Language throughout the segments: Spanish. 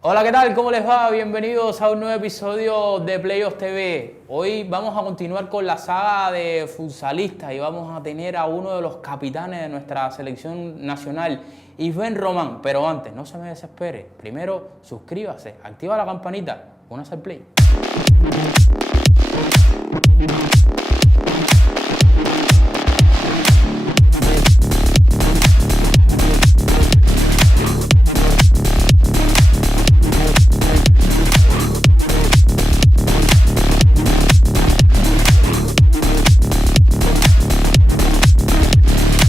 Hola, ¿qué tal? ¿Cómo les va? Bienvenidos a un nuevo episodio de Playoffs TV. Hoy vamos a continuar con la saga de futsalistas y vamos a tener a uno de los capitanes de nuestra selección nacional, Isben Román. Pero antes, no se me desespere. Primero, suscríbase, activa la campanita, únase al play.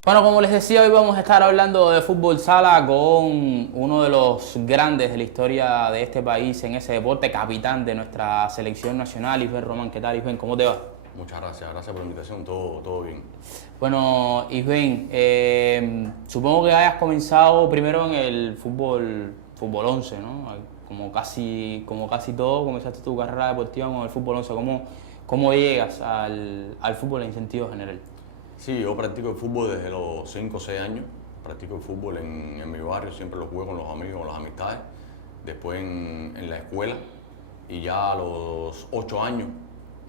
Bueno, como les decía, hoy vamos a estar hablando de fútbol sala con uno de los grandes de la historia de este país en ese deporte, capitán de nuestra selección nacional, Isben Román. ¿Qué tal, Isben? ¿Cómo te va? Muchas gracias, gracias por la invitación, todo bien. Bueno, Isben, supongo que hayas comenzado primero en el fútbol 11, ¿no? Como casi todo, comenzaste tu carrera deportiva con el fútbol 11. ¿Cómo llegas al fútbol en sentido general? Sí, yo practico el fútbol desde los 5 o 6 años. Practico el fútbol en mi barrio, siempre lo jugué con los amigos, con las amistades. Después en la escuela y ya a los 8 años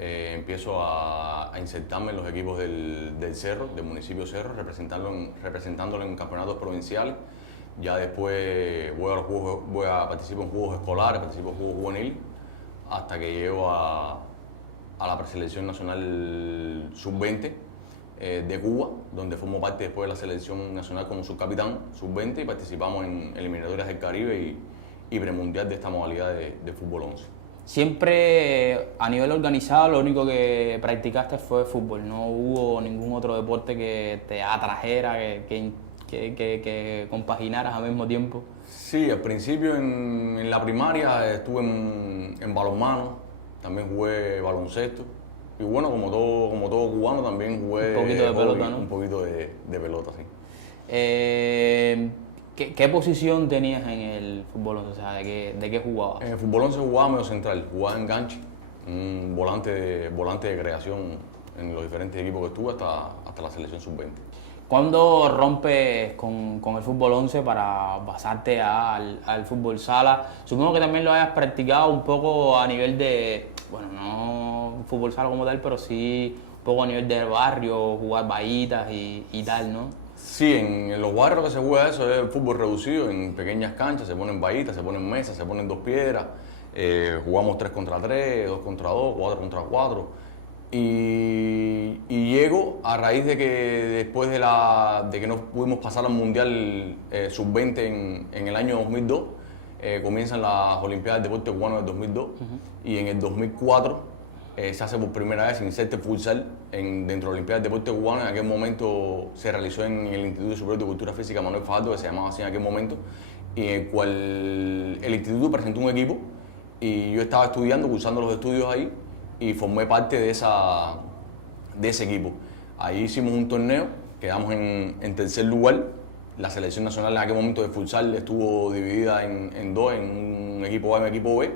empiezo a insertarme en los equipos del Cerro, del municipio Cerro, representándolo en campeonatos provinciales. Ya después participo en juegos escolares, participo en juegos juveniles, hasta que llego a la preselección nacional sub-20 de Cuba, donde formo parte después de la selección nacional como subcapitán sub-20 y participamos en eliminatorias del Caribe y premundial de esta modalidad de fútbol 11. Siempre a nivel organizado lo único que practicaste fue fútbol, no hubo ningún otro deporte que te atrajera, que compaginaras al mismo tiempo. Sí, al principio en la primaria estuve en balonmano, también jugué baloncesto. Y bueno, como todo cubano, también jugué un poquito de pelota, ¿no? Un poquito de pelota, sí. ¿Qué posición tenías en el fútbol 11? O sea, ¿de qué jugabas? En el fútbol 11 jugaba medio central, jugaba enganche, un volante de creación en los diferentes equipos que estuve hasta la selección sub-20. ¿Cuándo rompes con el fútbol 11 para pasarte al fútbol sala? Supongo que también lo hayas practicado un poco a nivel de, bueno, no fútbol sala como tal, pero sí un poco a nivel del barrio, jugar bahitas y tal, ¿no? Sí, en los barrios que se juega eso es el fútbol reducido, en pequeñas canchas, se ponen bahitas, se ponen mesas, se ponen dos piedras, jugamos 3 contra 3, 2 contra 2, 4 contra 4. Y llego a raíz de que después de que no pudimos pasar al Mundial Sub-20 en el año 2002, comienzan las Olimpiadas del Deporte Cubano del 2002 y en el 2004 se hace por primera vez, se inserta el futsal dentro de la Olimpiadas del Deporte Cubano. En aquel momento se realizó en el Instituto Superior de Cultura Física Manuel Fajardo, que se llamaba así en aquel momento, y en el cual el instituto presentó un equipo y yo estaba estudiando, cursando los estudios ahí, y formé parte de ese equipo. Ahí hicimos un torneo, quedamos en tercer lugar. La selección nacional en aquel momento de futsal estuvo dividida en dos, en un equipo A y un equipo B.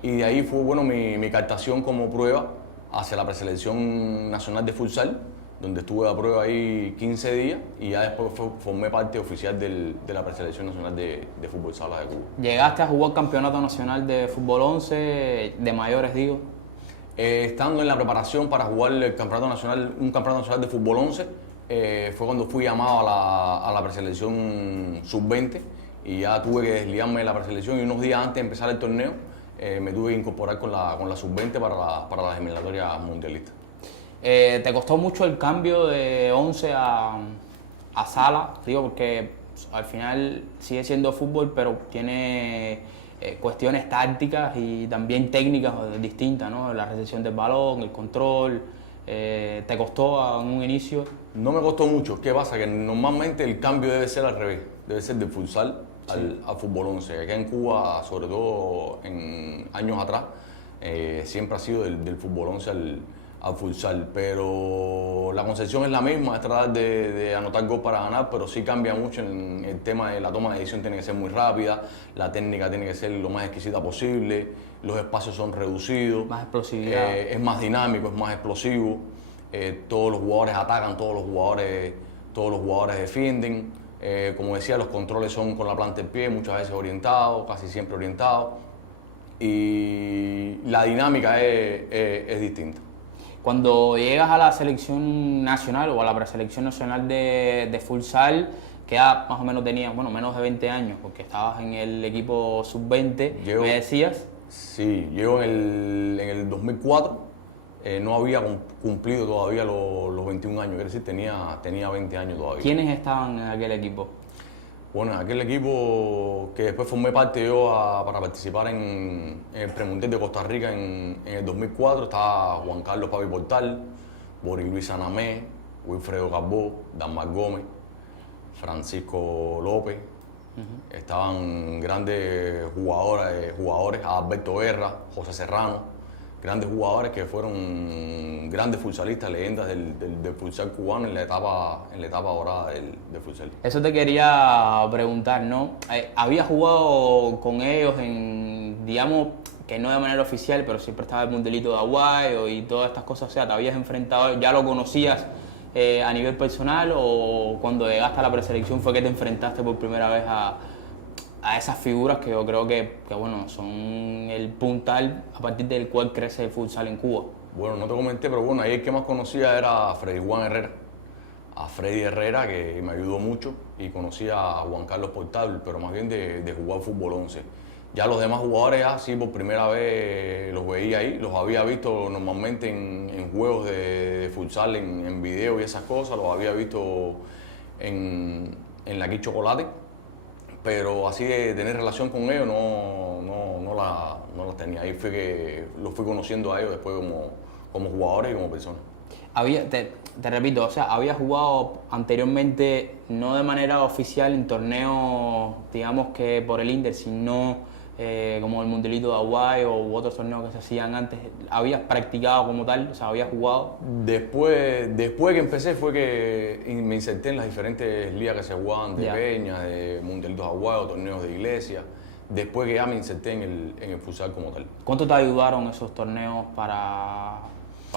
Y de ahí fue bueno mi captación como prueba hacia la preselección nacional de futsal, donde estuve a prueba ahí 15 días y ya después formé parte oficial de la preselección nacional de fútbol sala de Cuba. ¿Llegaste a jugar campeonato nacional de fútbol 11, de mayores digo? Estando en la preparación para jugar un campeonato nacional de fútbol 11, fue cuando fui llamado a la preselección sub-20 y ya tuve que desligarme de la preselección y unos días antes de empezar el torneo me tuve que incorporar con la sub-20 para las eliminatorias mundialistas. ¿Te costó mucho el cambio de 11 a sala? Digo, porque al final sigue siendo fútbol, pero tiene cuestiones tácticas y también técnicas distintas, ¿no? La recepción del balón, el control. ¿Te costó en un inicio? No me costó mucho. ¿Qué pasa? Que normalmente el cambio debe ser al revés. Debe ser del futsal al fútbol 11. Acá en Cuba, sobre todo en años atrás, siempre ha sido del fútbol 11 al futsal, pero la concepción es la misma, es tratar de anotar gol para ganar, pero sí cambia mucho en el tema de la toma de decisión, tiene que ser muy rápida, la técnica tiene que ser lo más exquisita posible, los espacios son reducidos, Más explosividad. es más dinámico, es más explosivo, todos los jugadores atacan, todos los jugadores defienden, Como decía, los controles son con la planta del pie, muchas veces orientados, casi siempre orientados. Y la dinámica es distinta. Cuando llegas a la selección nacional o a la preselección nacional de futsal, que ya más o menos tenías, bueno, menos de 20 años, porque estabas en el equipo sub-20, me decías. Sí, llego en el 2004, no había cumplido todavía los 21 años, quiere decir, tenía 20 años todavía. ¿Quiénes estaban en aquel equipo? Bueno, en aquel equipo que después formé parte yo para participar en el Premundial de Costa Rica en el 2004, estaba Juan Carlos Papi Portal, Boris Luis Anamé, Wilfredo Carbó, Dalmar Gómez, Francisco López. Estaban grandes jugadores, Alberto Guerra, José Serrano, grandes jugadores que fueron grandes futsalistas, leyendas del futsal cubano en la etapa dorada del futsal. Eso te quería preguntar, ¿no? ¿Habías jugado con ellos digamos, que no de manera oficial, pero siempre estaba el Mundialito de Aguayo y todas estas cosas? O sea, ¿te habías enfrentado, ya lo conocías a nivel personal, o cuando llegaste a la preselección fue que te enfrentaste por primera vez a esas figuras que yo creo que bueno, son el puntal a partir del cual crece el futsal en Cuba? Bueno, no te comenté, pero bueno, ahí el que más conocía era Freddy Juan Herrera. A Freddy Herrera, que me ayudó mucho, y conocía a Juan Carlos Portal, pero más bien de jugar fútbol 11. Ya los demás jugadores, sí, por primera vez los veía ahí, los había visto normalmente en juegos de futsal, en video y esas cosas, los había visto en la Aquí Chocolate, pero así de tener relación con ellos no la tenía. Ahí fue que los fui conociendo a ellos después como jugadores y como personas. Te repito, o sea, había jugado anteriormente no de manera oficial en torneos, digamos que por el Inter, sino como el Mundialito de Aguayo u otros torneos que se hacían antes. ¿Habías practicado como tal? O sea, ¿habías jugado? Después que empecé fue que me inserté en las diferentes ligas que se jugaban de peñas, de Mundialitos de Aguayo, torneos de iglesia. Después que ya me inserté en el futsal como tal. ¿Cuánto te ayudaron esos torneos para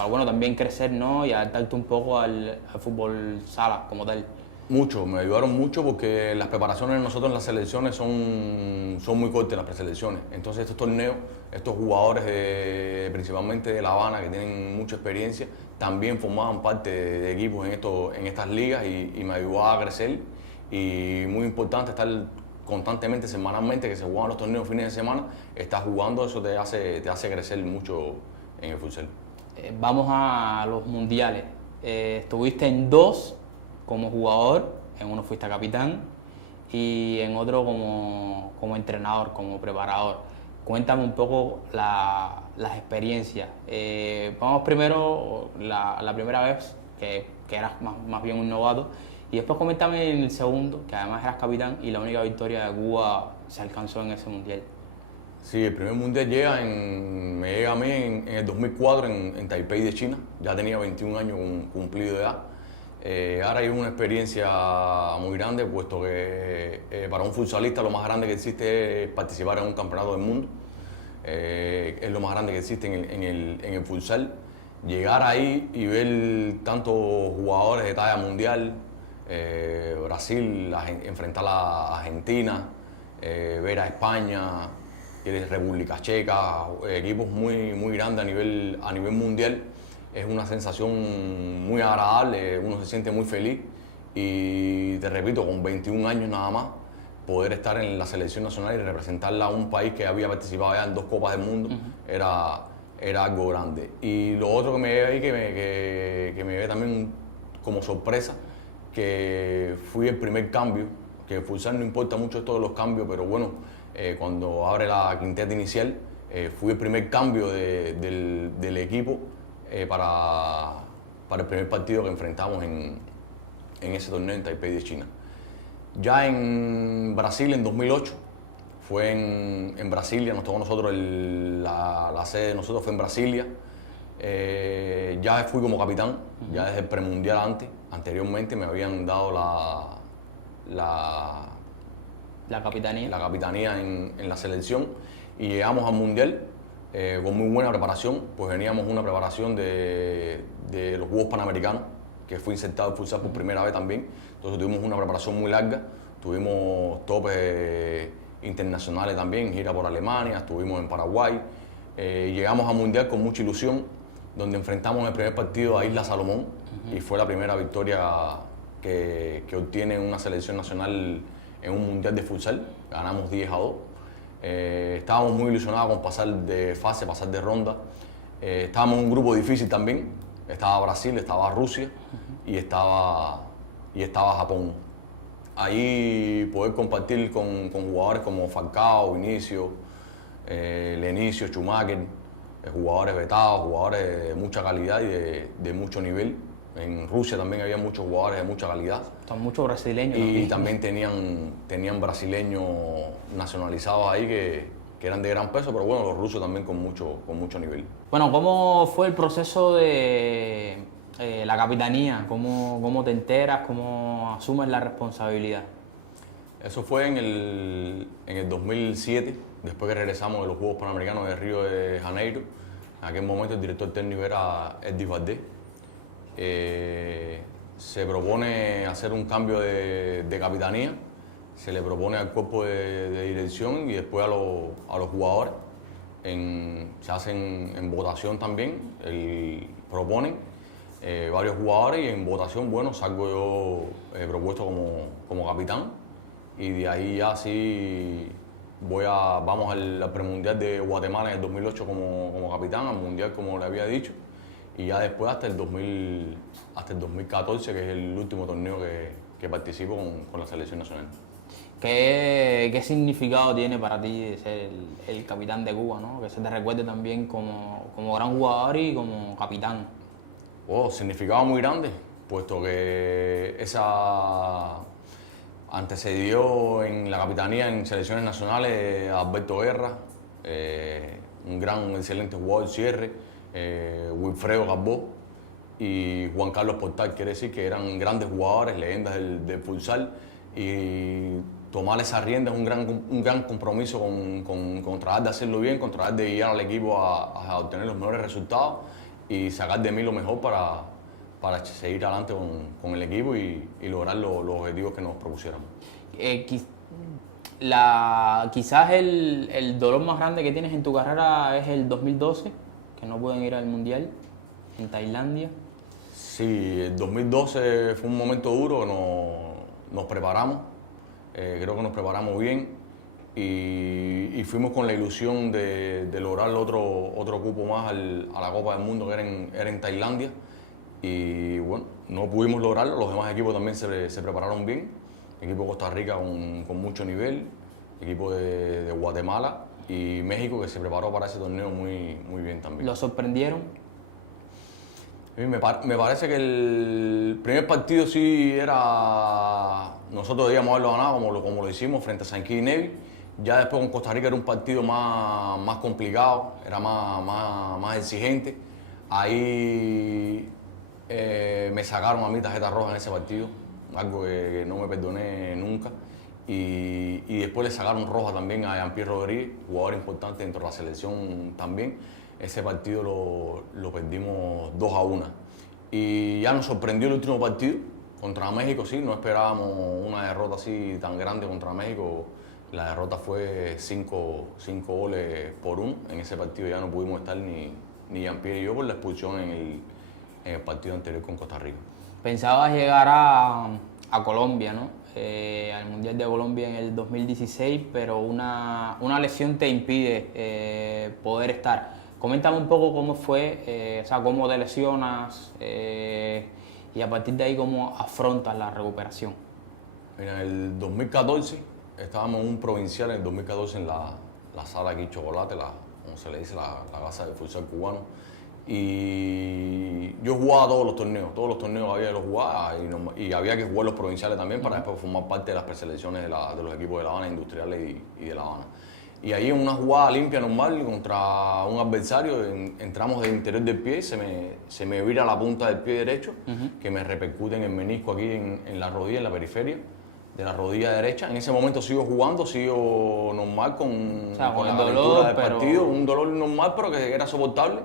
bueno, también crecer, ¿no? Y adaptarte un poco al fútbol sala como tal? Mucho, me ayudaron mucho porque las preparaciones de nosotros en las selecciones son muy cortas, las preselecciones. Entonces estos torneos, estos jugadores principalmente de La Habana que tienen mucha experiencia, también formaban parte de equipos en estas ligas y me ayudaba a crecer. Y muy importante estar constantemente, semanalmente, que se juegan los torneos fines de semana, estás jugando, eso te hace crecer mucho en el futsal. Vamos a los mundiales. Estuviste en 2 como jugador, en uno fuiste capitán y en otro como entrenador, como preparador. Cuéntame un poco las experiencias. Vamos primero, la primera vez que eras más bien un novato, y después coméntame en el segundo, que además eras capitán y la única victoria de Cuba se alcanzó en ese mundial. Sí, el primer mundial me llega a mí en el 2004 en Taipei de China. Ya tenía 21 años cumplido de edad. Ahora hay una experiencia muy grande, puesto que para un futsalista lo más grande que existe es participar en un campeonato del mundo. Es lo más grande que existe en el futsal. Llegar ahí y ver tantos jugadores de talla mundial, Brasil, enfrentar a Argentina, ver a España, República Checa, equipos muy grandes a nivel mundial, es una sensación muy agradable, uno se siente muy feliz y te repito, con 21 años nada más, poder estar en la selección nacional y representarla a un país que había participado ya en 2 Copas del Mundo, era algo grande. Y lo otro que me ve ahí, que me ve también como sorpresa, que fui el primer cambio, que el futsal no importa mucho esto de los cambios, pero bueno, cuando abre la quinteta inicial, fui el primer cambio del equipo para el primer partido que enfrentamos en ese torneo en Taipei de China. Ya en Brasil, en 2008, fue en Brasilia, nos tocó a nosotros, la sede de nosotros fue en Brasilia. Ya fui como capitán, ya desde el premundial anteriormente me habían dado la capitanía en la selección y llegamos al mundial con muy buena preparación, pues veníamos una preparación de los Juegos Panamericanos que fue insertado en futsal por primera vez también. Entonces tuvimos una preparación muy larga, tuvimos topes internacionales también, gira por Alemania, estuvimos en Paraguay. Llegamos a Mundial con mucha ilusión, donde enfrentamos el primer partido a Isla Salomón y fue la primera victoria que obtiene una selección nacional en un Mundial de futsal. Ganamos 10-2. Estábamos muy ilusionados con pasar de fase, pasar de ronda. Estábamos en un grupo difícil también. Estaba Brasil, estaba Rusia y estaba Japón. Ahí poder compartir con jugadores como Falcao, Vinicius, Lenicio, Schumacher, jugadores vetados, jugadores de mucha calidad y de mucho nivel. En Rusia también había muchos jugadores de mucha calidad. Están muchos brasileños. Y también tenían brasileños nacionalizados ahí que eran de gran peso, pero bueno, los rusos también con mucho nivel. Bueno, ¿cómo fue el proceso de la capitanía? ¿Cómo te enteras? ¿Cómo asumes la responsabilidad? Eso fue en el 2007, después que regresamos de los Juegos Panamericanos de Río de Janeiro. En aquel momento el director técnico era Eddie Valdés. Se propone hacer un cambio de capitanía, se le propone al cuerpo de dirección y después a los jugadores. Se hacen en votación también, proponen varios jugadores y en votación, bueno, salgo yo propuesto como capitán y de ahí ya sí vamos al premundial de Guatemala en el 2008 como capitán, al mundial como le había dicho. Y ya después hasta el 2014, que es el último torneo que participo con la selección nacional. ¿Qué significado tiene para ti ser el capitán de Cuba, ¿no? Que se te recuerde también como gran jugador y como capitán. Significado muy grande, puesto que esa antecedió en la capitanía en selecciones nacionales a Alberto Guerra, un excelente jugador cierre. Wilfredo Carbó y Juan Carlos Portal, quiere decir que eran grandes jugadores, leyendas del futsal, y tomar esa rienda es un gran compromiso con tratar de hacerlo bien, con tratar de guiar al equipo a obtener los mejores resultados y sacar de mí lo mejor para seguir adelante con el equipo y lograr los objetivos que nos propusiéramos. Quizás el dolor más grande que tienes en tu carrera es el 2012, que no pueden ir al Mundial en Tailandia. Sí, el 2012 fue un momento duro, nos preparamos, creo que nos preparamos bien y fuimos con la ilusión de lograr otro cupo más a la Copa del Mundo que era en Tailandia y bueno, no pudimos lograrlo, los demás equipos también se prepararon bien, equipo de Costa Rica con mucho nivel, equipo de Guatemala y México que se preparó para ese torneo muy bien también. ¿Lo sorprendieron? Me parece que el primer partido sí nosotros debíamos haberlo ganado como lo hicimos frente a San Kitts y Nevis. Ya después con Costa Rica era un partido más complicado, era más exigente. Ahí me sacaron a mí tarjeta roja en ese partido, algo que no me perdoné nunca. Y después le sacaron roja también a Jean-Pierre Rodríguez, jugador importante dentro de la selección también. Ese partido lo perdimos 2-1. Y ya nos sorprendió el último partido contra México, sí, no esperábamos una derrota así tan grande contra México. La derrota fue 5 goles por 1. En ese partido ya no pudimos estar ni Jean-Pierre y yo por la expulsión en el partido anterior con Costa Rica. Pensabas llegar a Colombia, ¿no? Al Mundial de Colombia en el 2016, pero una lesión te impide poder estar. Coméntame un poco cómo fue, cómo te lesionas y a partir de ahí cómo afrontas la recuperación. Mira, en el 2014 estábamos en un provincial, en el 2014 en la sala aquí Chocolate, como se le dice, la casa del futsal cubano. Y yo jugaba todos los torneos había que los jugaba y había que jugar los provinciales también para después formar parte de las preselecciones de los equipos de La Habana, Industriales y de La Habana. Y ahí en una jugada limpia normal contra un adversario, entramos del interior del pie, se me vira la punta del pie derecho, que me repercute en el menisco aquí en la rodilla, en la periferia de la rodilla derecha. En ese momento sigo jugando, sigo normal con la con el calentura dolor, del partido, un dolor normal pero que era soportable.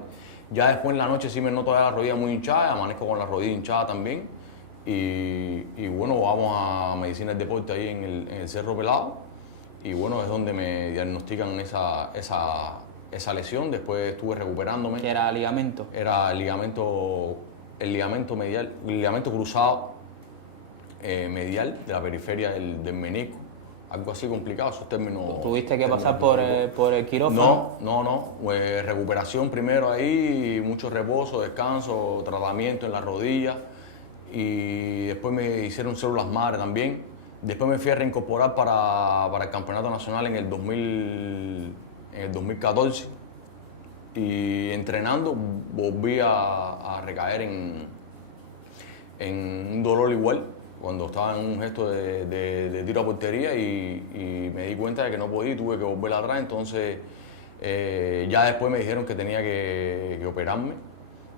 Ya después en la noche sí me noto ya la rodilla muy hinchada, amanezco con la rodilla hinchada también. Y bueno, vamos a medicina del deporte ahí en el Cerro Pelado. Y bueno, es donde me diagnostican esa lesión. Después estuve recuperándome. ¿Que era ligamento? Era el ligamento medial, el ligamento cruzado medial de la periferia del menisco. Algo así complicado, esos términos. ¿Tuviste que pasar por el quirófano? No. Pues, recuperación primero ahí, mucho reposo, descanso, tratamiento en la rodilla. Y después me hicieron células madre también. Después me fui a reincorporar para el Campeonato Nacional en el 2014. Y entrenando volví a recaer en un dolor igual, cuando estaba en un gesto de tiro a portería y me di cuenta de que no podía y tuve que volver atrás. Entonces ya después me dijeron que tenía que operarme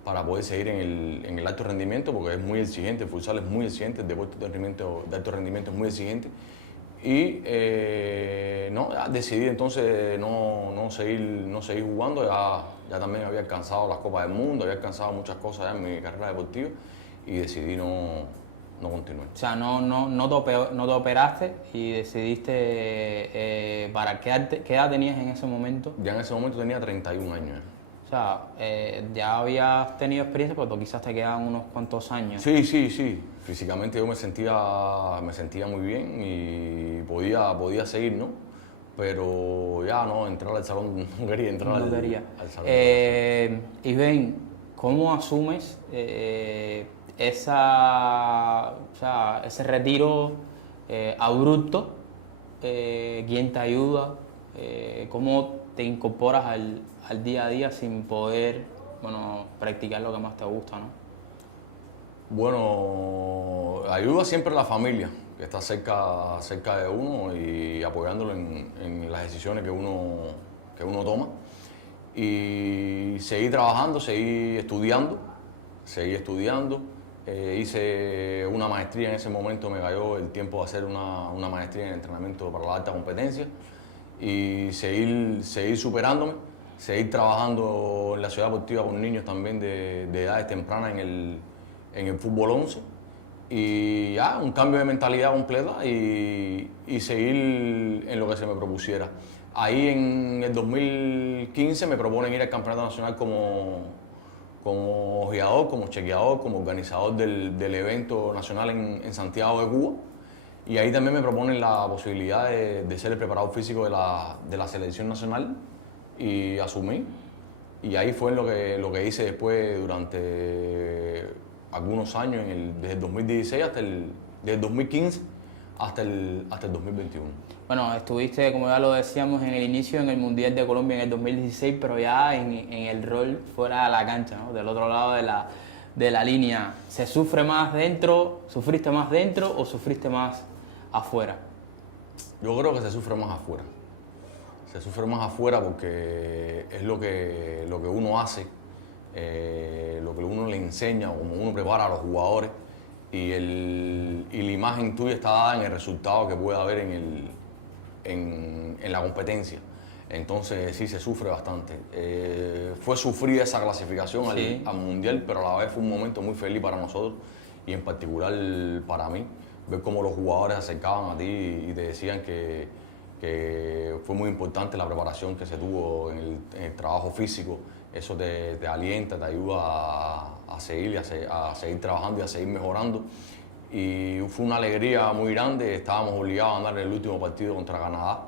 para poder seguir en el alto rendimiento, porque es muy exigente, el futsal es muy exigente, el deporte de alto rendimiento es muy exigente. Y decidí entonces no seguir jugando, ya también había alcanzado las Copas del Mundo, había alcanzado muchas cosas ya en mi carrera deportiva y decidí no continuar. O sea, no te operaste y decidiste ¿qué edad tenías en ese momento? Ya en ese momento tenía 31 años. O sea, ya habías tenido experiencia, pero quizás te quedan unos cuantos años. Sí. Físicamente yo me sentía muy bien y podía seguir, ¿no? Pero ya no, entrar al salón, no quería entrar al salón. Y ven, ¿cómo asumes ese retiro abrupto? ¿Quién te ayuda? ¿Cómo te incorporas al día a día sin poder, practicar lo que más te gusta, ¿no? Bueno, ayuda siempre la familia, que está cerca de uno y apoyándolo en las decisiones que uno toma. Y seguí trabajando, seguí estudiando. Hice una maestría en ese momento, me cayó el tiempo de hacer una maestría en entrenamiento para la alta competencia y seguir superándome, seguir trabajando en la ciudad deportiva con niños también de edades tempranas en el fútbol 11 y ya un cambio de mentalidad completa y seguir en lo que se me propusiera. Ahí en el 2015 me proponen ir al Campeonato Nacional como ojeador, como chequeador, como organizador del evento nacional en Santiago de Cuba. Y ahí también me proponen la posibilidad de ser el preparador físico de la selección nacional y asumí. Y ahí fue lo que hice después durante algunos años, desde el 2016 desde el 2015 hasta el 2021. Bueno, estuviste, como ya lo decíamos en el inicio, en el Mundial de Colombia en el 2016, pero ya en el rol fuera de la cancha, ¿no? Del otro lado de la línea. ¿Sufriste más dentro o sufriste más afuera? Yo creo que se sufre más afuera. Se sufre más afuera porque es lo que uno hace, lo que uno le enseña, como uno prepara a los jugadores y la imagen tuya está dada en el resultado que puede haber en la competencia. Entonces sí se sufre bastante. Fue sufrida esa clasificación al Mundial, pero a la vez fue un momento muy feliz para nosotros y en particular para mí, ver cómo los jugadores se acercaban a ti y te decían que fue muy importante la preparación que se tuvo en el trabajo físico. Eso te alienta, te ayuda a seguir trabajando y a seguir mejorando. Y fue una alegría muy grande. Estábamos obligados a ganar el último partido contra Canadá.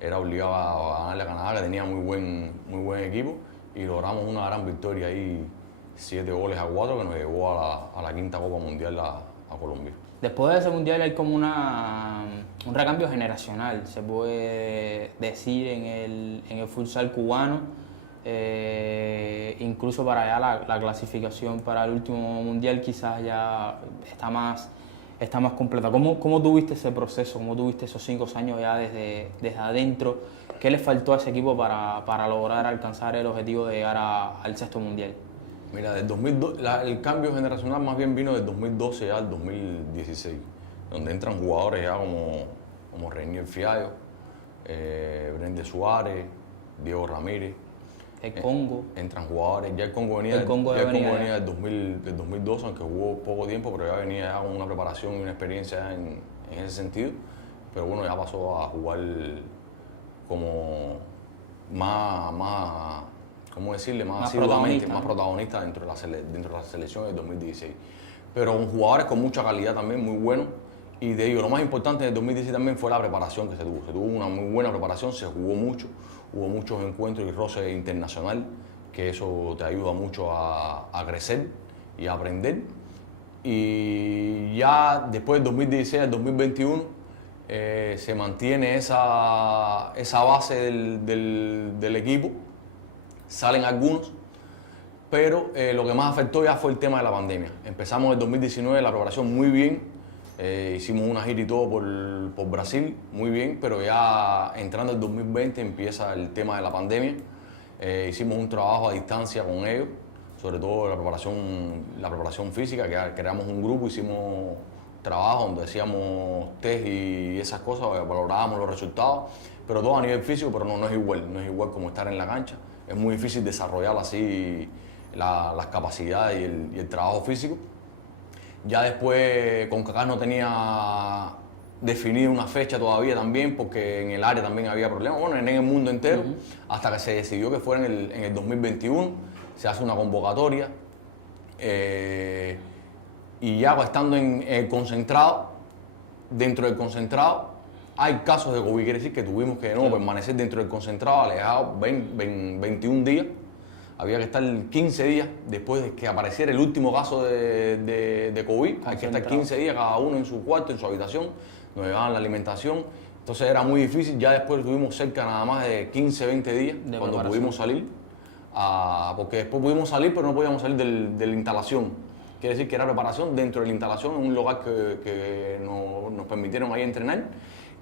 Era obligado a ganarle a Canadá, que tenía muy buen equipo. Y logramos una gran victoria ahí, 7-4, que nos llevó a la quinta Copa Mundial a Colombia. Después de ese Mundial hay como un recambio generacional, se puede decir, en el futsal cubano. Incluso para allá la clasificación para el último Mundial quizás ya está más completa. ¿Cómo tuviste ese proceso? ¿Cómo tuviste esos 5 años ya desde adentro? ¿Qué le faltó a ese equipo para lograr alcanzar el objetivo de llegar al sexto Mundial? Mira, del 2002, el cambio generacional más bien vino del 2012 al 2016, donde entran jugadores ya como Reinier Fiallo, Brende Suárez, Diego Ramírez. El Congo. Entran jugadores. Ya el Congo venía, del 2002, aunque jugó poco tiempo, pero ya venía ya con una preparación y una experiencia en ese sentido. Pero bueno, ya pasó a jugar como ¿cómo decirle? Más asiduamente, más protagonista dentro de la selección del 2016. Pero con jugadores con mucha calidad también, muy buenos. Y de ello, lo más importante del 2016 también fue la preparación que se tuvo. Se tuvo una muy buena preparación, se jugó mucho, hubo muchos encuentros y roce internacional, que eso te ayuda mucho a crecer y a aprender. Y ya después del 2016 al 2021 se mantiene esa base del equipo. Salen algunos, pero lo que más afectó ya fue el tema de la pandemia. Empezamos en el 2019 la preparación muy bien, hicimos una gira y todo por Brasil, muy bien, pero ya entrando el 2020 empieza el tema de la pandemia. Hicimos un trabajo a distancia con ellos, sobre todo la preparación física, que creamos un grupo, hicimos trabajo donde hacíamos test y esas cosas, valorábamos los resultados, pero todo a nivel físico, pero no es igual como estar en la cancha. Es muy difícil desarrollar así las capacidades y el trabajo físico. Ya después CONCACAF no tenía definida una fecha todavía también, porque en el área también había problemas, bueno, en el mundo entero, hasta que se decidió que fuera en el 2021, se hace una convocatoria, y ya estando en el concentrado, dentro del concentrado, hay casos de COVID, quiere decir que tuvimos que permanecer dentro del concentrado, alejados 21 días. Había que estar 15 días después de que apareciera el último caso de COVID. Hay que estar 15 días cada uno en su cuarto, en su habitación. Nos llevaban la alimentación. Entonces era muy difícil. Ya después tuvimos cerca nada más de 15, 20 días cuando pudimos salir. Porque después pudimos salir, pero no podíamos salir de la instalación. Quiere decir que era preparación dentro de la instalación, en un lugar que nos permitieron ahí entrenar.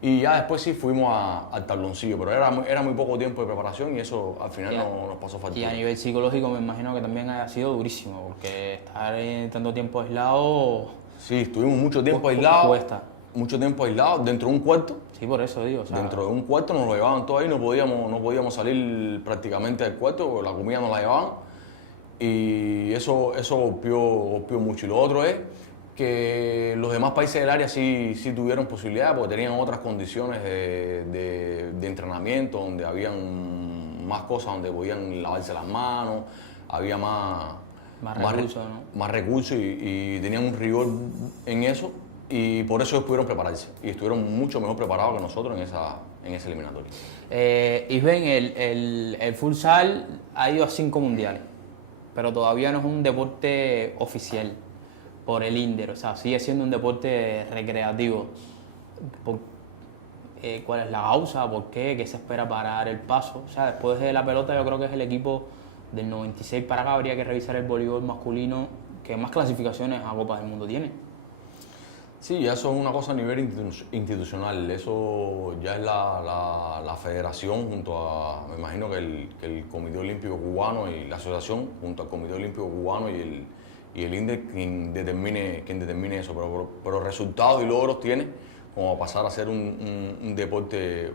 Y ya después sí fuimos al tabloncillo, pero era muy poco tiempo de preparación y eso al final nos pasó factura. Y a nivel psicológico me imagino que también haya sido durísimo, porque estar tanto tiempo aislado... Sí, estuvimos mucho tiempo aislados. Cuesta. Mucho tiempo aislados, dentro de un cuarto. Sí, por eso digo. O sea, dentro de un cuarto nos lo llevaban todo ahí, no podíamos salir prácticamente del cuarto, porque la comida nos la llevaban. Y eso golpeó mucho. Y lo otro es que los demás países del área sí tuvieron posibilidades, porque tenían otras condiciones de entrenamiento, donde habían más cosas, donde podían lavarse las manos, había más recursos y tenían un rigor en eso, y por eso ellos pudieron prepararse y estuvieron mucho mejor preparados que nosotros en esa eliminatoria. Isben, el futsal ha ido a 5 mundiales, pero todavía no es un deporte oficial por el INDER, o sea, sigue siendo un deporte recreativo. ¿Cuál es la causa? ¿Por qué? ¿Qué se espera para dar el paso? O sea, después de la pelota yo creo que es el equipo del 96 para acá, habría que revisar el voleibol masculino que más clasificaciones a Copas del Mundo tiene. Sí, eso es una cosa a nivel institucional, eso ya es la federación junto a, me imagino que el Comité Olímpico Cubano y la asociación junto al Comité Olímpico Cubano y el INDER quien determine eso, pero resultados y logros tiene como pasar a ser un deporte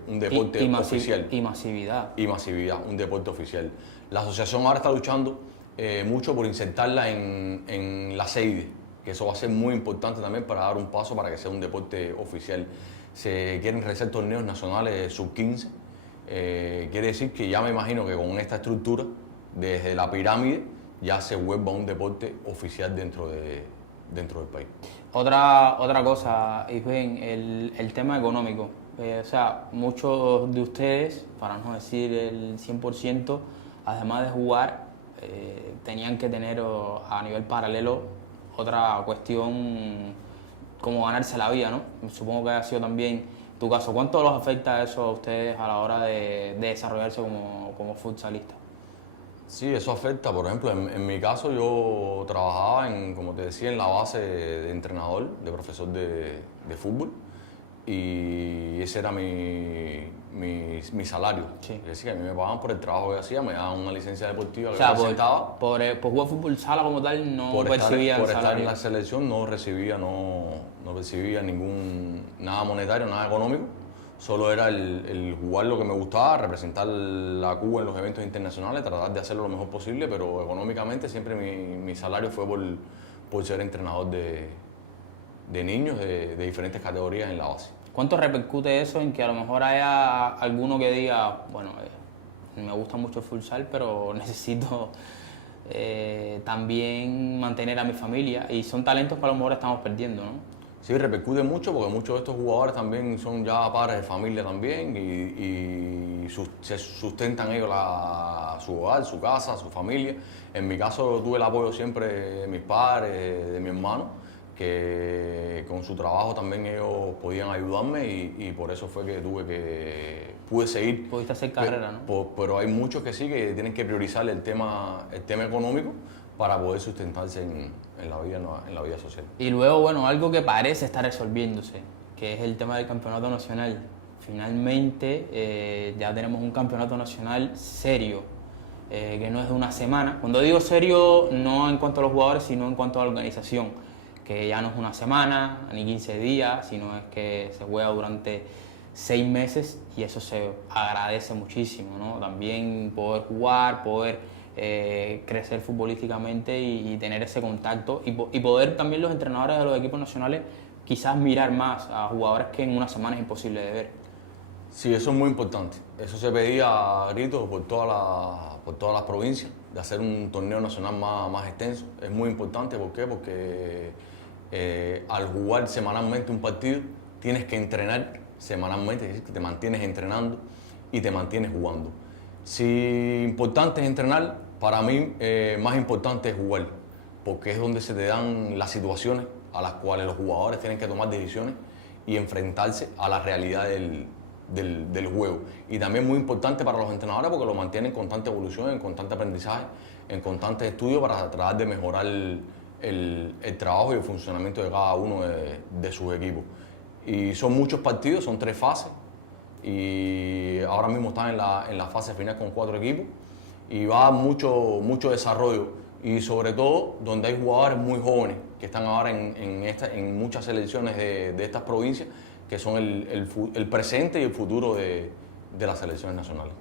oficial. Y masividad. Y masividad, un deporte oficial. La asociación ahora está luchando mucho por insertarla en la CEIDE, que eso va a ser muy importante también para dar un paso para que sea un deporte oficial. Se quieren realizar torneos nacionales sub-15, quiere decir que ya me imagino que con esta estructura, desde la pirámide, ya se vuelva un deporte oficial dentro del país. Otra cosa, Isben, el tema económico. O sea, muchos de ustedes, para no decir el 100%, además de jugar, tenían que tener a nivel paralelo otra cuestión como ganarse la vida, ¿no? Supongo que ha sido también tu caso. ¿Cuánto los afecta eso a ustedes a la hora de desarrollarse como futsalista? Sí, eso afecta. Por ejemplo, en mi caso yo trabajaba, como te decía, en la base de entrenador, de profesor de fútbol, y ese era mi salario. Sí. Es decir, que a mí me pagaban por el trabajo que hacía, me daban una licencia deportiva que O sea, me presentaba. por jugar fútbol sala como tal no percibía el Por salario. estar en la selección no recibía nada monetario, nada económico, Solo era el jugar lo que me gustaba, representar a Cuba en los eventos internacionales, tratar de hacerlo lo mejor posible, pero económicamente siempre mi salario fue por ser entrenador de niños de diferentes categorías en la base. ¿Cuánto repercute eso en que a lo mejor haya alguno que diga, bueno, me gusta mucho el futsal, pero necesito también mantener a mi familia? Y son talentos que a lo mejor estamos perdiendo, ¿no? Sí, repercute mucho porque muchos de estos jugadores también son ya padres de familia también y se sustentan ellos su hogar, su casa, su familia. En mi caso tuve el apoyo siempre de mis padres, de mi hermano, que con su trabajo también ellos podían ayudarme y por eso fue que pude seguir. Pudiste hacer carrera, ¿no? Pero hay muchos que sí que tienen que priorizar el tema económico para poder sustentarse en la vida social. Y luego, bueno, algo que parece estar resolviéndose, que es el tema del campeonato nacional. Finalmente ya tenemos un campeonato nacional serio, que no es de una semana. Cuando digo serio, no en cuanto a los jugadores, sino en cuanto a la organización, que ya no es una semana ni 15 días, sino es que se juega durante 6 meses y eso se agradece muchísimo, ¿no? También poder jugar, poder crecer futbolísticamente y tener ese contacto y poder también los entrenadores de los equipos nacionales quizás mirar más a jugadores que en una semana es imposible de ver. Sí, eso es muy importante. Eso se pedía a gritos por todas las provincias, de hacer un torneo nacional más extenso. Es muy importante, ¿por qué? Porque al jugar semanalmente un partido, tienes que entrenar semanalmente, es decir, que te mantienes entrenando y te mantienes jugando. Si importante es entrenar, para mí más importante es jugar, porque es donde se te dan las situaciones a las cuales los jugadores tienen que tomar decisiones y enfrentarse a la realidad del juego. Y también muy importante para los entrenadores porque lo mantienen en constante evolución, en constante aprendizaje, en constante estudio para tratar de mejorar el trabajo y el funcionamiento de cada uno de sus equipos. Y son muchos partidos, son 3 fases y ahora mismo están en la fase final con 4 equipos y va a mucho desarrollo y sobre todo donde hay jugadores muy jóvenes que están ahora en muchas selecciones de estas provincias que son el presente y el futuro de las selecciones nacionales.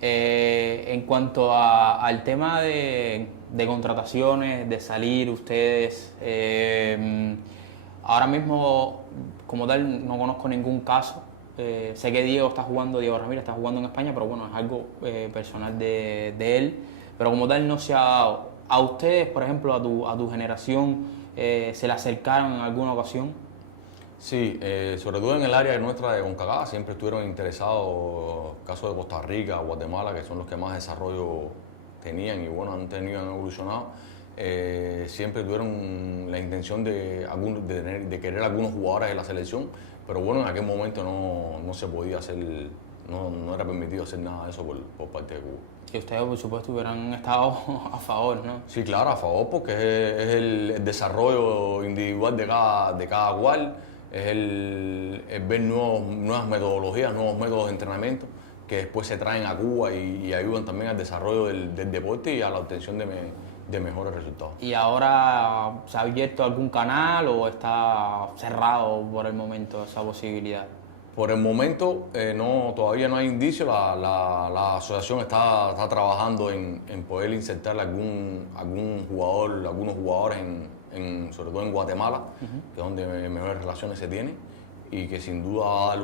En cuanto al tema de contrataciones, de salir ustedes, ahora mismo como tal no conozco ningún caso. Sé que Diego Ramírez está jugando en España, pero bueno, es algo personal de él. Pero como tal no se ha dado. ¿A ustedes, por ejemplo, a tu generación, se le acercaron en alguna ocasión? Sí, sobre todo en el área nuestra de CONCACAF siempre estuvieron interesados, casos de Costa Rica, Guatemala, que son los que más desarrollo tenían y bueno, han evolucionado. Siempre tuvieron la intención de querer algunos jugadores de la selección, pero bueno, en aquel momento no se podía hacer, no era permitido hacer nada de eso por parte de Cuba. Y ustedes, por supuesto, hubieran estado a favor, ¿no? Sí, claro, a favor, porque es el desarrollo individual de cada cual, es el ver nuevas metodologías, nuevos métodos de entrenamiento que después se traen a Cuba y ayudan también al desarrollo del deporte y a la obtención de mejores resultados. ¿Y ahora se ha abierto algún canal o está cerrado por el momento esa posibilidad? Por el momento todavía no hay indicios, la asociación está trabajando en poder insertar algunos jugadores sobre todo en Guatemala, que es donde mejores relaciones se tienen y que sin duda va a dar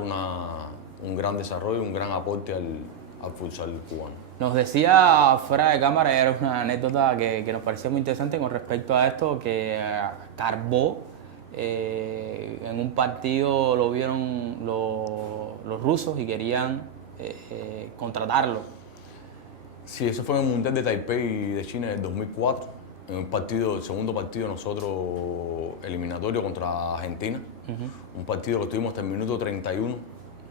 un gran desarrollo, un gran aporte al futsal cubano. Nos decía fuera de cámara, era una anécdota que nos parecía muy interesante con respecto a esto, que Carbó, en un partido lo vieron los rusos y querían contratarlo. Sí, eso fue en el Mundial de Taipei de China en el 2004, en el segundo partido nosotros eliminatorio contra Argentina, un partido que estuvimos hasta el minuto 31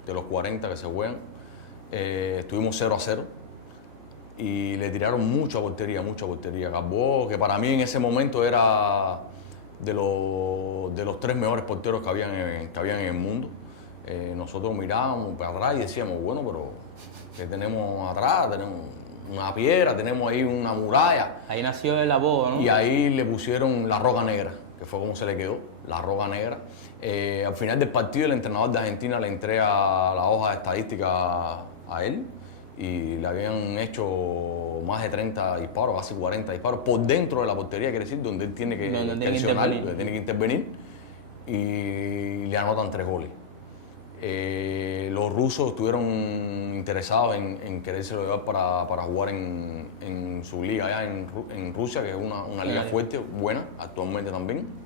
de los 40 que se juegan, estuvimos 0-0 y le tiraron mucha portería. Carbó, que para mí en ese momento era de los 3 mejores porteros que habían en el mundo. Nosotros mirábamos para atrás y decíamos, bueno, pero ¿qué tenemos atrás? Tenemos una piedra, tenemos ahí una muralla. Ahí nació el apodo, ¿no? Y ahí le pusieron la Roca Negra, que fue como se le quedó, la arroba negra. Al final del partido el entrenador de Argentina le entrega la hoja de estadística a él y le habían hecho más de 30 disparos, casi 40 disparos por dentro de la portería, quiere decir, donde él tiene que tensionar, donde tiene que intervenir, y le anotan 3 goles. Los rusos estuvieron interesados en querérselo llevar para jugar en su liga allá en Rusia, que es una liga fuerte, buena, actualmente también.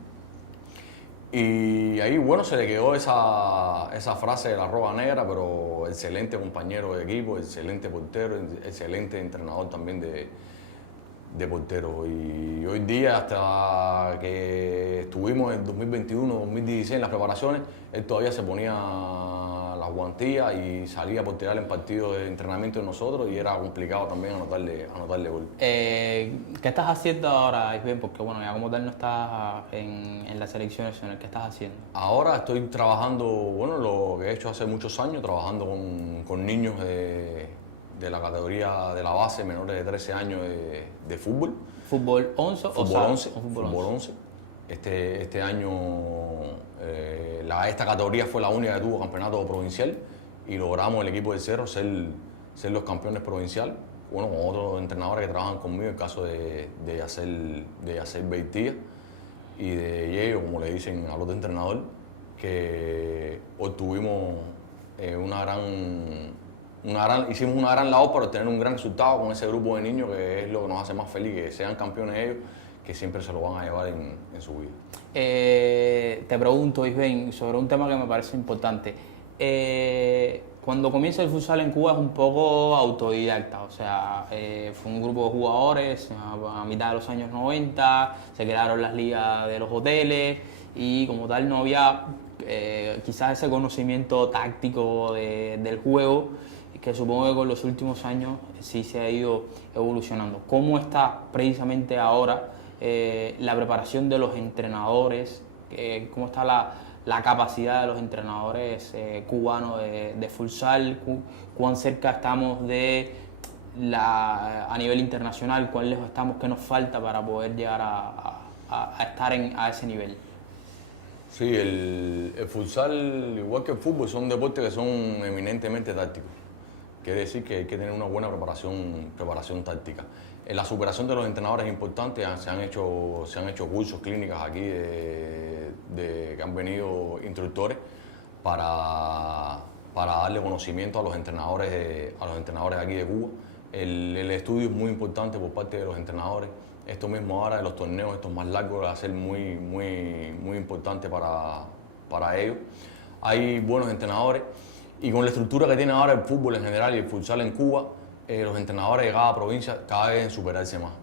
Y ahí, bueno, se le quedó esa frase de la arroba negra, pero excelente compañero de equipo, excelente portero, excelente entrenador también de portero. Y hoy día, hasta que estuvimos en 2021, 2016 en las preparaciones, él todavía se ponía las guantillas y salía a porterar en partidos de entrenamiento de nosotros y era complicado también anotarle gol. ¿Qué estás haciendo ahora, Isben? Porque bueno, ya como tal no estás en la selección nacional. ¿Qué estás haciendo? Ahora estoy trabajando, bueno, lo que he hecho hace muchos años, trabajando con niños de la categoría de la base, menores de 13 años de fútbol. ¿Fútbol 11 fútbol 11? Fútbol 11. Este año esta categoría fue la única que tuvo campeonato provincial y logramos el equipo del Cerro ser los campeones provinciales. Bueno, con otros entrenadores que trabajan conmigo, el caso de Yacer Beitía y de Yello, como le dicen al otro entrenador, que obtuvimos hicimos una gran labor para obtener un gran resultado con ese grupo de niños, que es lo que nos hace más feliz, que sean campeones ellos, que siempre se lo van a llevar en su vida. Te pregunto, Isben, sobre un tema que me parece importante. Cuando comienza el futsal en Cuba es un poco autodidacta, o sea, fue un grupo de jugadores a mitad de los años 90, se crearon las ligas de los hoteles y como tal no había quizás ese conocimiento táctico del juego, que supongo que con los últimos años sí se ha ido evolucionando. ¿Cómo está precisamente ahora la preparación de los entrenadores? ¿Cómo está la capacidad de los entrenadores cubanos de futsal? ¿Cuán cerca estamos a nivel internacional? ¿Cuán lejos estamos? ¿Qué nos falta para poder llegar a estar a ese nivel? Sí, el futsal, igual que el fútbol, son deportes que son eminentemente tácticos. Quiere decir que hay que tener una buena preparación táctica. La superación de los entrenadores es importante. Se han hecho cursos, clínicas aquí que han venido instructores para darle conocimiento a los entrenadores aquí de Cuba. El estudio es muy importante por parte de los entrenadores. Esto mismo ahora de los torneos, estos más largos, va a ser muy, muy, muy importante para ellos. Hay buenos entrenadores y con la estructura que tiene ahora el fútbol en general y el futsal en Cuba, los entrenadores de cada provincia cada vez deben superarse más.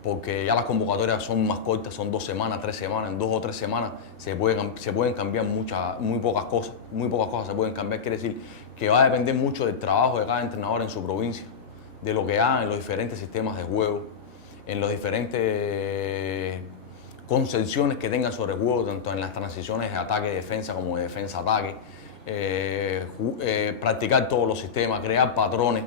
Porque ya las convocatorias son más cortas, son 2 semanas, 3 semanas. En 2 o 3 semanas se pueden cambiar muy pocas cosas se pueden cambiar. Quiere decir que va a depender mucho del trabajo de cada entrenador en su provincia, de lo que hagan en los diferentes sistemas de juego, en las diferentes concepciones que tengan sobre el juego, tanto en las transiciones de ataque-defensa como de defensa-ataque, practicar todos los sistemas, crear patrones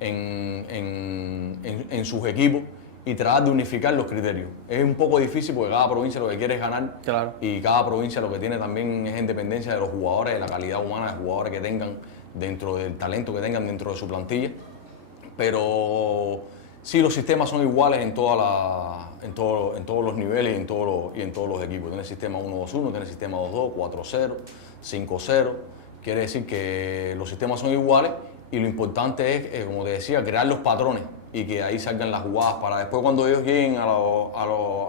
en sus equipos y tratar de unificar los criterios. Es un poco difícil porque cada provincia lo que quiere es ganar, claro, y cada provincia lo que tiene también es independencia de los jugadores, de la calidad humana de jugadores que tengan, dentro del talento que tengan dentro de su plantilla. Pero sí, los sistemas son iguales en todos los niveles y en todos los equipos. Tiene el sistema 1-2-1, tiene el sistema 2-2, 4-0, 5-0. Quiere decir que los sistemas son iguales y lo importante es, como te decía, crear los patrones y que ahí salgan las jugadas para después, cuando ellos lleguen a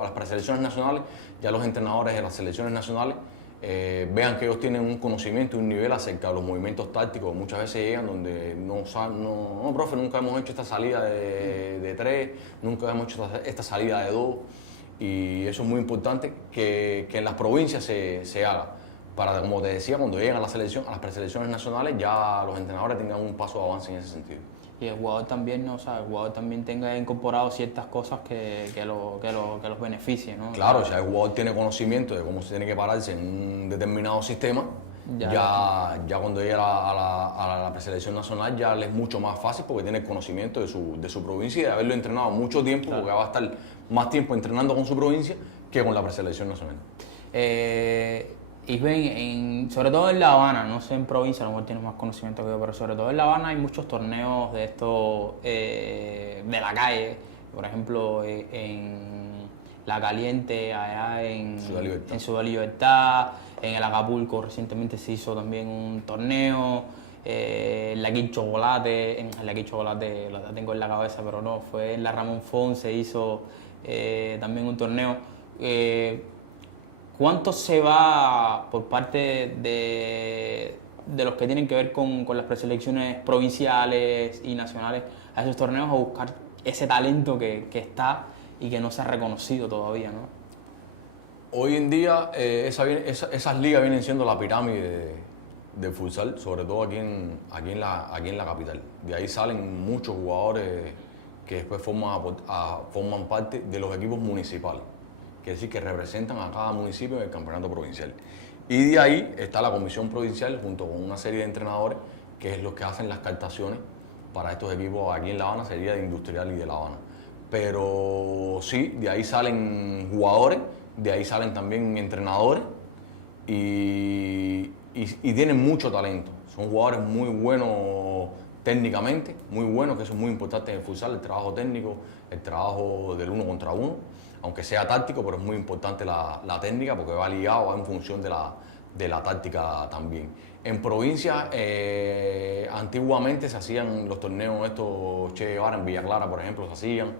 las preselecciones nacionales, ya los entrenadores de las selecciones nacionales vean que ellos tienen un conocimiento y un nivel acerca de los movimientos tácticos. Muchas veces llegan donde no, profe, nunca hemos hecho esta salida de 3, nunca hemos hecho esta salida de 2, y eso es muy importante que en las provincias se haga, para, como te decía, cuando lleguen a las preselecciones nacionales ya los entrenadores tengan un paso de avance en ese sentido. Y el jugador también, ¿no? O sea, el jugador también tenga incorporado ciertas cosas que los beneficien, ¿no? Claro, si el jugador tiene conocimiento de cómo se tiene que pararse en un determinado sistema, ya cuando llega a la preselección nacional ya le es mucho más fácil porque tiene el conocimiento de su provincia y de haberlo entrenado mucho tiempo, claro, porque va a estar más tiempo entrenando con su provincia que con la preselección nacional. Isben, sobre todo en La Habana, no sé en provincia, a lo mejor tienes más conocimiento que yo, pero sobre todo en La Habana hay muchos torneos de estos de la calle, por ejemplo en La Caliente, allá Ciudad Libertad. en Ciudad Libertad, en el Acapulco recientemente se hizo también un torneo, en la Quin Chocolate, en la Quin Chocolate la tengo en la cabeza, pero no, fue en la Ramón Fon se hizo también un torneo. ¿Cuánto se va por parte de los que tienen que ver con las preselecciones provinciales y nacionales a esos torneos a buscar ese talento que está y que no se ha reconocido todavía, ¿no? Hoy en día esas ligas vienen siendo la pirámide del futsal, sobre todo aquí en la capital. De ahí salen muchos jugadores que después forman parte de los equipos municipales, quiere decir que representan a cada municipio en el campeonato provincial. Y de ahí está la comisión provincial junto con una serie de entrenadores que es los que hacen las captaciones para estos equipos aquí en La Habana, sería de Industrial y de La Habana. Pero sí, de ahí salen jugadores, de ahí salen también entrenadores y tienen mucho talento. Son jugadores muy buenos técnicamente, muy buenos, que eso es muy importante en el futsal, el trabajo técnico, el trabajo del 1 contra 1, aunque sea táctico, pero es muy importante la técnica porque va ligado, va en función de la táctica también. En provincia, antiguamente se hacían los torneos estos Che Guevara, en Villa Clara, por ejemplo, se hacían.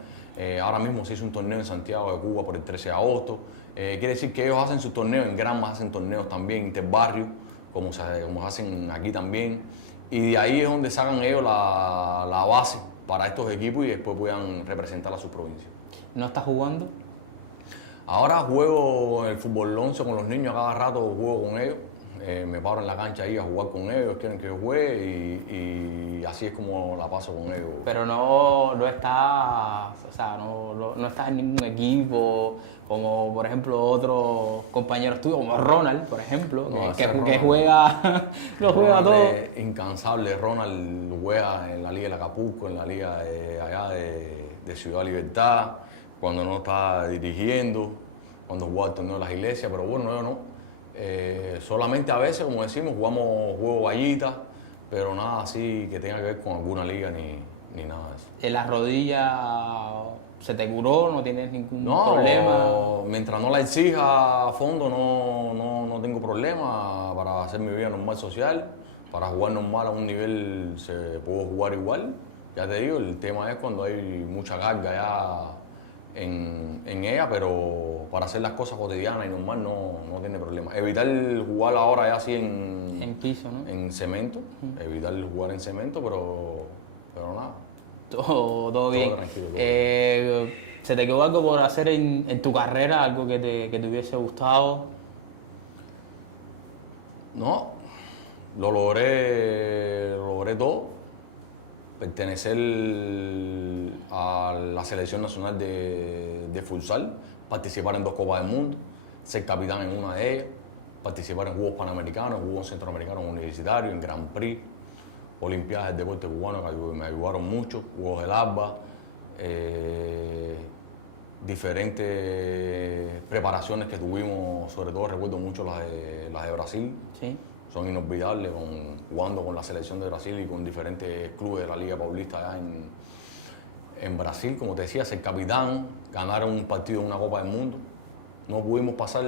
Ahora mismo se hizo un torneo en Santiago de Cuba por el 13 de agosto. Quiere decir que ellos hacen sus torneos, en Granma hacen torneos también, interbarrio, como hacen aquí también. Y de ahí es donde sacan ellos la base para estos equipos y después puedan representar a sus provincias. ¿No estás jugando? Ahora juego el fútbol 11 con los niños, a cada rato juego con ellos. Me paro en la cancha ahí a jugar con ellos, quieren que yo juegue y así es como la paso con ellos. Pero no estás, o sea, no estás en ningún equipo, como por ejemplo otros compañeros tuyos, como Ronald, por ejemplo, que juega, lo juega todo. Incansable, Ronald juega en la Liga de Acapulco, en la Liga allá de Ciudad Libertad, cuando no está dirigiendo, cuando juega el torneo de las iglesias, pero bueno, yo no. Solamente a veces, como decimos, jugamos juegos vallitas, pero nada así que tenga que ver con alguna liga ni nada de eso. ¿En la rodilla se te curó? ¿No tienes ningún problema? Mientras no la exija a fondo no tengo problema para hacer mi vida normal social, para jugar normal a un nivel puedo jugar igual. Ya te digo, el tema es cuando hay mucha carga ya en ella, pero para hacer las cosas cotidianas y normal no tiene problema. Evitar jugar ahora ya así En piso, ¿no? en cemento, evitar jugar en cemento, pero nada. Todo bien. Tranquilo, todo ¿Se te quedó algo por hacer en tu carrera, algo que te hubiese gustado? No, lo logré todo. Pertenecer a la selección nacional de futsal, participar en 2 Copas del Mundo, ser capitán en una de ellas, participar en Juegos Panamericanos, Juegos Centroamericanos Universitarios, en Grand Prix, Olimpiadas del Deporte Cubano que me ayudaron mucho, Juegos del ALBA, diferentes preparaciones que tuvimos, sobre todo recuerdo mucho las de Brasil. Sí. Son inolvidables, jugando con la selección de Brasil y con diferentes clubes de la Liga Paulista allá en Brasil. Como te decía, ser capitán, ganar un partido en una Copa del Mundo. No pude pasar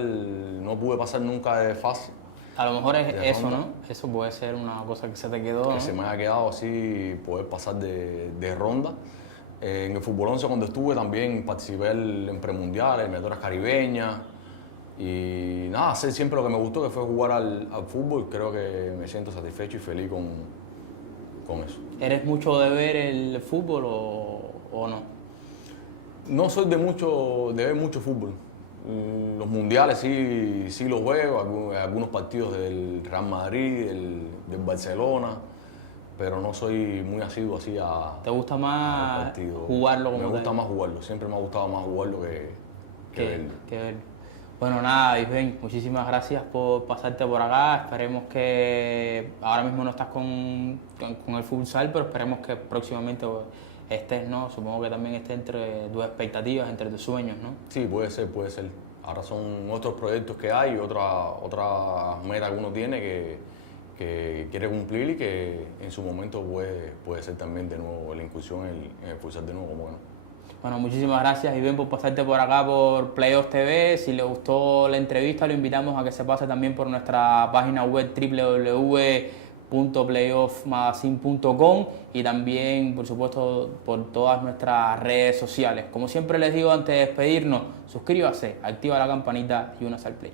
nunca de fase. A lo mejor es eso, ¿no? Eso puede ser una cosa que se te quedó, Que ¿no? se me haya quedado así, poder pasar de ronda. En el fútbol 11 cuando estuve también participé en premundiales, eliminatorias caribeñas. Y nada, hacer siempre lo que me gustó, que fue jugar al fútbol. Creo que me siento satisfecho y feliz con eso. ¿Eres mucho de ver el fútbol o no? No soy de ver mucho fútbol. Los mundiales sí los juego, algunos partidos del Real Madrid, del Barcelona, pero no soy muy asiduo así ¿Te gusta más jugarlo como Me gusta más jugarlo, siempre me ha gustado más jugarlo que verlo. Bueno, nada, Isben, muchísimas gracias por pasarte por acá. Esperemos que ahora mismo no estás con el futsal, pero esperemos que próximamente estés, ¿no? Supongo que también esté entre tus expectativas, entre tus sueños, ¿no? Sí, puede ser. Ahora son otros proyectos que hay, otra meta que uno tiene que quiere cumplir y que en su momento puede ser también de nuevo la incursión en el futsal de nuevo como bueno. Bueno, muchísimas gracias, Iván, por pasarte por acá por Playoffs TV. Si le gustó la entrevista, lo invitamos a que se pase también por nuestra página web www.playoffmagazine.com y también, por supuesto, por todas nuestras redes sociales. Como siempre les digo antes de despedirnos, suscríbase, activa la campanita y únase al Play.